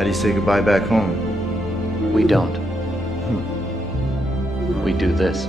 How do you say goodbye back home? We don't. We do this.